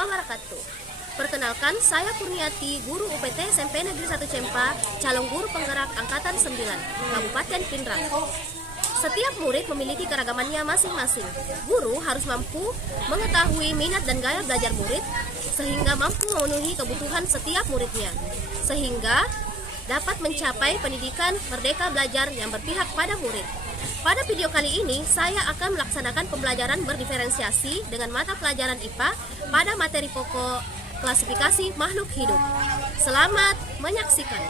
wabarakatuh. Perkenalkan, saya Kurniati, guru UPT SMP Negeri 1 Cempa, calon guru penggerak Angkatan 9, Kabupaten Pindrang. Setiap murid memiliki keragamannya masing-masing. Guru harus mampu mengetahui minat dan gaya belajar murid, sehingga mampu memenuhi kebutuhan setiap muridnya, sehingga dapat mencapai pendidikan merdeka belajar yang berpihak pada murid. Pada video kali ini, saya akan melaksanakan pembelajaran berdiferensiasi dengan mata pelajaran IPA pada materi pokok klasifikasi makhluk hidup. Selamat menyaksikan.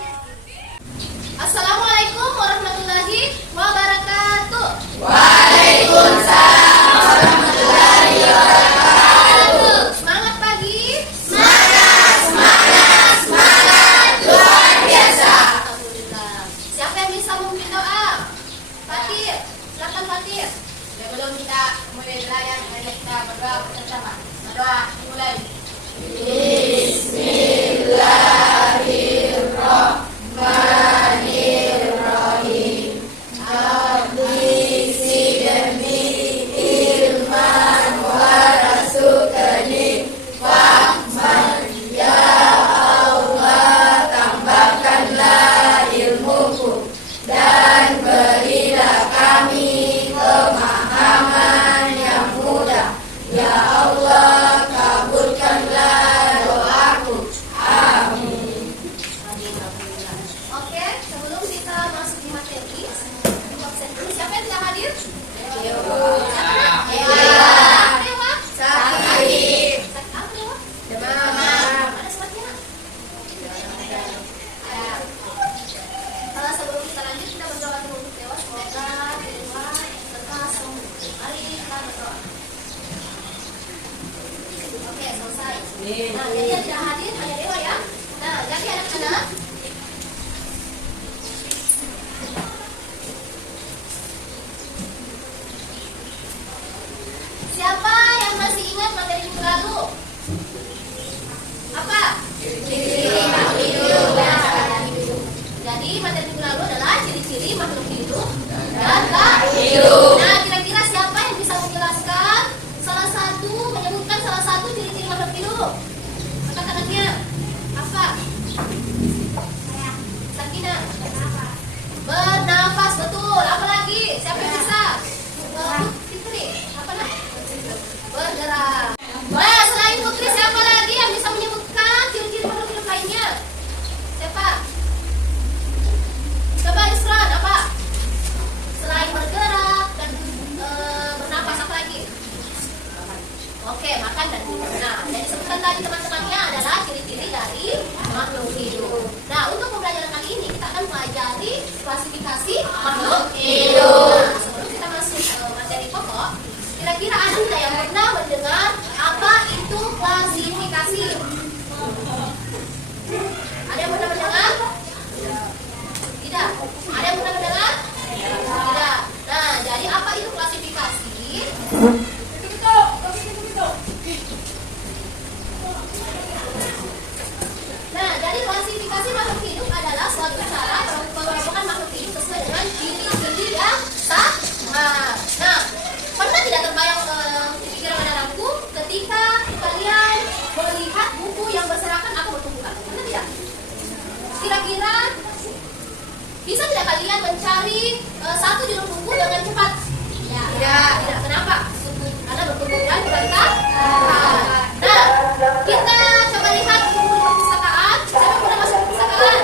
Assalamualaikum warahmatullahi wabarakatuh. Waalaikumsalam warahmatullahi wabarakatuh. Semangat pagi. Semangat luar biasa. Alhamdulillah. Siapa yang bisa memimpin doa? Fatir, silakan Fatir. Sebelum kita mulai belajar, mari kita berdoa bersama. Berdoa dimulai. Bismillahirrahmanirrahim. Abdi sidni ilman warasukani fahman. Ya Allah, tambahkanlah ilmuku dan berilah kami pemahaman yang mudah. Ya Allah, kabulkanlah doaku. Amin. Oke, sebelum kita masuk di materi, absen dulu. Siapa yang tidak hadir? Dewa. Dewa. Sakit. Apa Dewa? Demam. Ada suratnya? Kalau sebelum kita lanjut, kita berdoa dulu untuk Dewa. Semoga Dewa lekas sembuh. Mari kita berdoa. Oke, selesai. Nah, jadi yang tidak hadir hanya Dewa ya. Nah, jadi anak-anak, siapa yang masih ingat materi minggu lalu? Apa? Ciri-ciri makhluk hidup. Jadi materi minggu lalu adalah ciri-ciri makhluk hidup dan tak hidup. Nah, kira-kira siapa yang bisa menjelaskan menyebutkan salah satu ciri-ciri makhluk hidup? Kata-katanya apa? Sakina. Bernafas, betul. Apa lagi? Siapa yang bisa? Fitri. Apa lagi? Bergerak. Nah, selain Putri, siapa lagi yang bisa menyebutkan ciri-ciri makhluk hidup lainnya? Siapa? Coba Isran, apa? Selain bergerak dan bernafas, apa lagi? Oke, makan dan minum. Nah, jadi sebutan tadi teman-temannya adalah ciri-ciri dari makhluk hidup. Nah, untuk pembelajaran kali ini kita akan pelajari klasifikasi makhluk hidup. Nah, sebelum kita masuk ke materi pokok, kira-kira ada tidak yang pernah mendengar apa itu klasifikasi? Ada yang pernah mendengar? Tidak. Ada yang pernah mendengar? Tidak. Nah, jadi apa itu klasifikasi? Nah, jadi klasifikasi makhluk hidup adalah suatu cara pengelompokan makhluk hidup sesuai dengan ciri-ciri yang sama. Nah, pernah tidak terbayang di pikiran anak-anakku ketika kalian melihat buku yang berserakan atau bertumpukan? Pernah tidak? Kira-kira bisa tidak kalian mencari satu judul buku dengan cepat? Tidak. Kenapa? Karena bertumpukan berantakan. Nah, kita coba lihat buku perpustakaan. Siapa pernah masuk perpustakaan?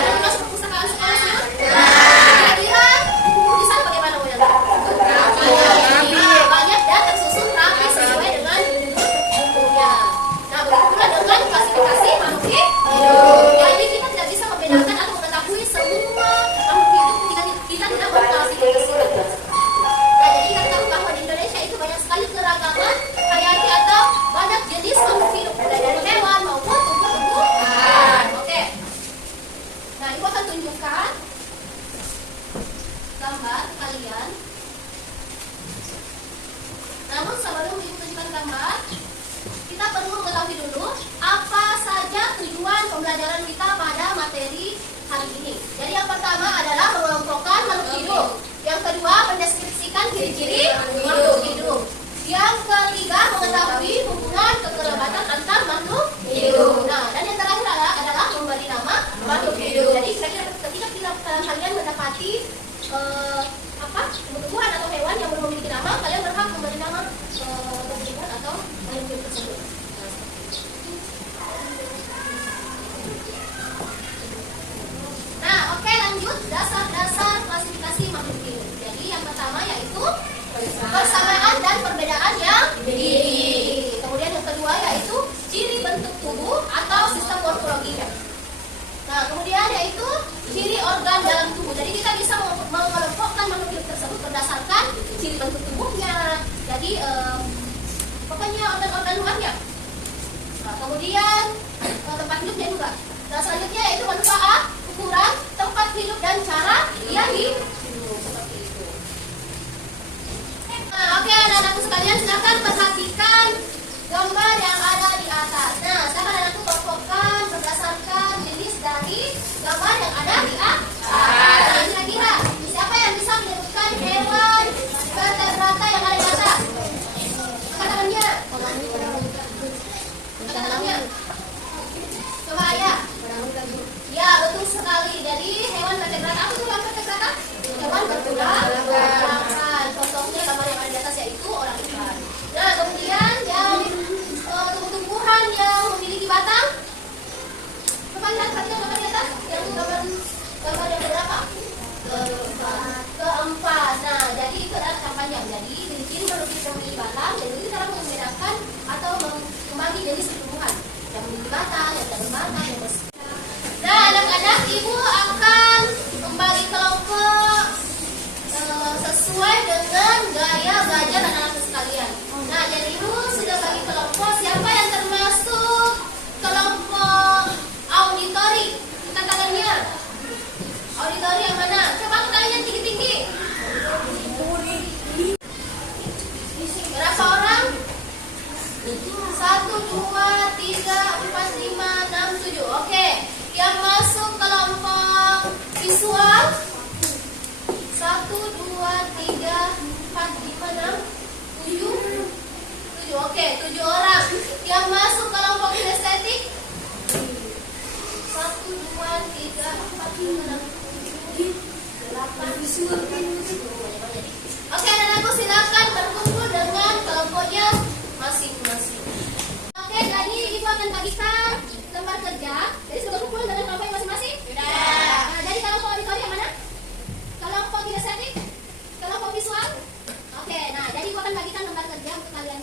Pernah masuk perpustakaan sekolah semua? Kira-kira buku di sana bagaimana modelnya? Banyak dan tersusun rapi sesuai dengan bukunya. Nah, begitulah dengan klasifikasi makhluk hidup. Jadi kita tidak bisa membedakan atau mengetahui semua makhluk hidup ketika kita tidak mengklasifikasikan. Nah, jadi kita tahu bahwa di Indonesia itu banyak sekali keragaman hayati atau banyak jenis makhluk hidup, mulai dari hewan maupun tumbuh-tumbuhan. Oke. Nah, ibu akan tunjukkan gambar kalian. Namun sebelum ibu tunjukkan gambar, kita perlu mengetahui dulu apa saja tujuan pembelajaran kita pada materi hari ini. Jadi yang pertama adalah mengelompokkan makhluk hidup. Yang kedua, mendeskripsikan ciri-ciri makhluk hidup. Yang ketiga, mengetahui dalam tubuh. Jadi kita bisa mengelompokkan makhluk hidup tersebut berdasarkan ciri bentuk tubuhnya. Jadi pokoknya organ-organ luarnya. Nah, kemudian tempat hidupnya juga. Nah, selanjutnya yaitu manfaat, ukuran, tempat hidup dan cara ia hidup. Seperti itu. Nah, oke, anak-anakku sekalian silakan perhatikan gambar yang ada di atas. Nah, silakan anak-anakku kelompokkan berdasarkan jenis dari gambar yang ada di atas. Nah, kira-kira siapa yang bisa menyebutkan hewan vertebrata yang ada di atas? Angkat tangannya. Angkat tangannya. Coba ayah. Ya, betul sekali. Jadi hewan vertebrata, apa itu hewan vertebrata? Hewan bertulang belakang. Contohnya gambar yang ada di atas yaitu orang ikan. Nah, kemudian yang tumbuh-tumbuhan yang memiliki batang. Coba lihat perhatikan gambar di atas. Yang gambar yang berapa? Keempat. Nah, jadi itu adalah kata panjang. Jadi ciri makhluk hidup yang memiliki batang. Dan itu cara membedakan atau membagi jenis tumbuhan yang memiliki batang, yang tidak berbatang, yang bersih. Nah, anak-anak, ibu akan kembali kelompok sesuai dengan gaya belajar anak-anak sekalian. Nah, jadi ibu sudah bagi kelompok. Siapa yang termasuk kelompok auditori? Angkat tangannya. Auditori yang mana? Coba angkat tangannya tinggi-tinggi. Berapa orang? 1, 2, 3, 4, 5, 6, 7. Oke. Yang masuk kelompok visual 1, 2, 3, 4, 5, 6, 7. Oke, 7 orang. Yang masuk kelompok kinestetik 1, 2, 3, 4, 5, 6, 7, 8, 9. Oke, anak-anakku silakan berkumpul dengan kelompoknya masing-masing. Oke, jadi ibu akan bagikan lembar kerja. Jadi sudah berkumpul dengan kelompok masing-masing? Sudah. Nah, jadi kelompok auditori yang mana? Kelompok kinestetik? Kelompok visual? Oke, nah jadi ibu akan bagikan lembar kerja untuk kalian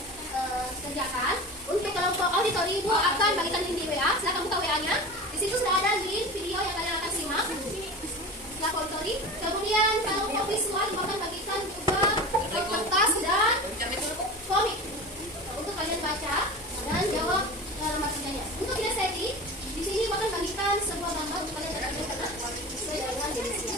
kerjakan. Untuk kelompok auditori ibu akan bagikan link di WA. Silakan buka WA-nya. Di situ sudah ada link video yang kalian akan simak. Kelompok auditori. Kemudian kelompok visual ibu akan bagikan juga kertas dan komik untuk kalian baca dan jawab lembar kerjanya. Untuk kinestetik, di sini ibu akan bagikan sebuah gambar untuk kalian baca karena sesuai dengan jenisnya.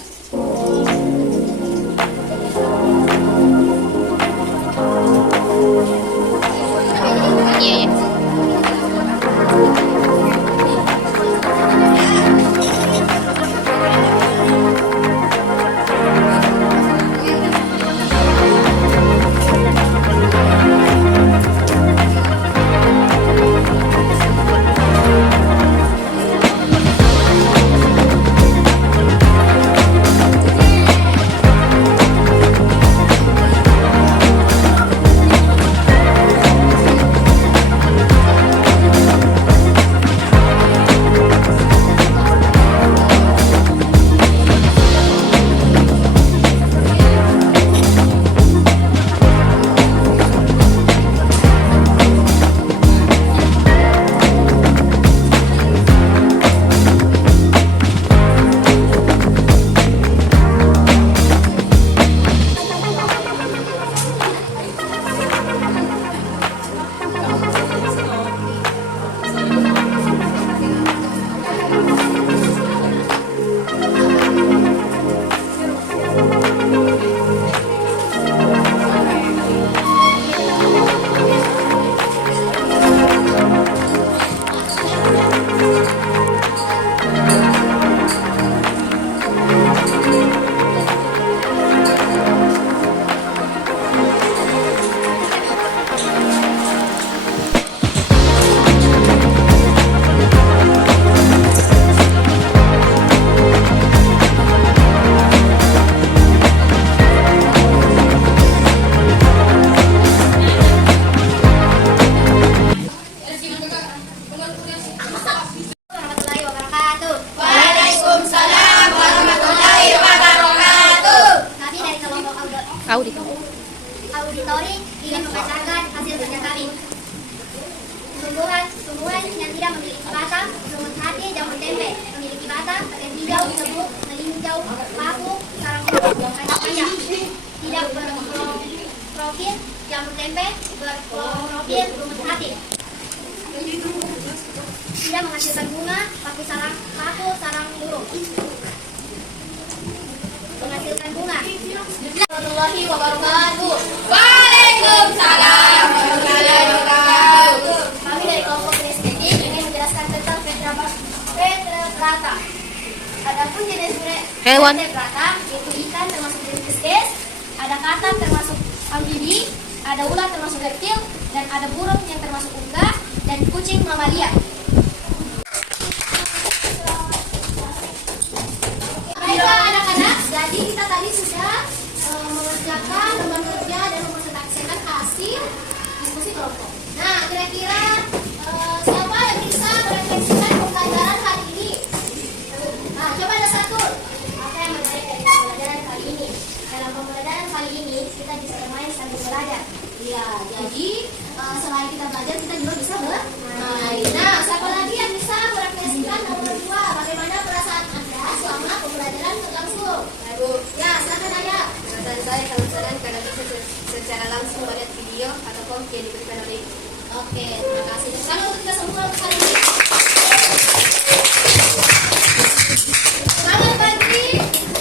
bikin jamur tempe berprofil rumah. Tidak menghasilkan bunga, tapi sarang burung. Menghasilkan bunga. Warahmatullahi wabarakatuh. Waalaikumsalam warahmatullahi wabarakatuh. Kami dari kelompok kinestetik ingin menjelaskan tentang vertebrata. Adapun jenis Hewan. vertebrata yaitu ikan termasuk jenis fistes, ada katak termasuk amfibi, ada ular termasuk reptil, dan ada burung yang termasuk unggas dan kucing mamalia. Baiklah anak-anak, jadi kita tadi sudah mengerjakan lembar kerja dan mempresentasikan hasil diskusi kelompok. Nah, kira-kira siapa yang bisa merefleksikan pembelajaran hari ini? Nah, coba ada satu. Apa yang menarik dari pembelajaran kali ini? Dalam pembelajaran kali ini kita bisa bermain sambil belajar. Iya, jadi selain kita belajar kita juga bisa bermain. Nah, siapa lagi yang bisa merefleksikan nomor 2? Bagaimana perasaan Anda selama pembelajaran berlangsung? Bu, Ya, silakan Ayah. perasaan saya sangat senang karena bisa secara langsung melihat video atau konten yang diberikan oleh ibu. Oke, terima kasih. Dan sekarang untuk kita semua untuk hari ini. Semangat pagi.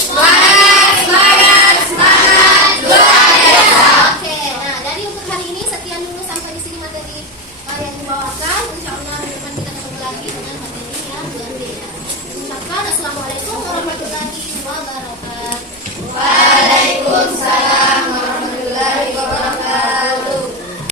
Semangat, luar biasa. Oke, nah dari untuk hari ini sekian dulu sampai di sini materi yang dibawakan. Insya Allah di depan kita ketemu lagi dengan materi